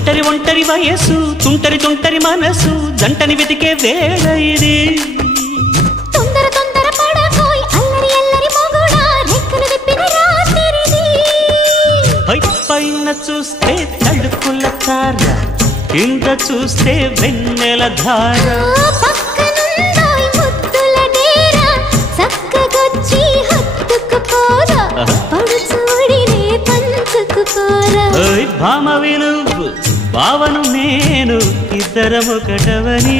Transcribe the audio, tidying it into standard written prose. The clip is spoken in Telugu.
ఒంటరి ఒంటరి వయసు తుంటరి తుంటరి మనసు జంటని వెతికే వేళ ఇది తొందర తొందర పడకోయ్ అల్లరి అల్లరి మొగుడా రెక్కలు విప్పిన రాత్రిది పైన చూస్తే తడుకుల తార కింద చూస్తే వెన్నెల ధార పక్కనుందోయ్ ముద్దుల డేరా చక్కగొచ్చి హత్తుకుపోరా పడుచూడినే పంచుకుపోరా భామవి నువ్వు భావను నేను ఇద్దరమొకటవని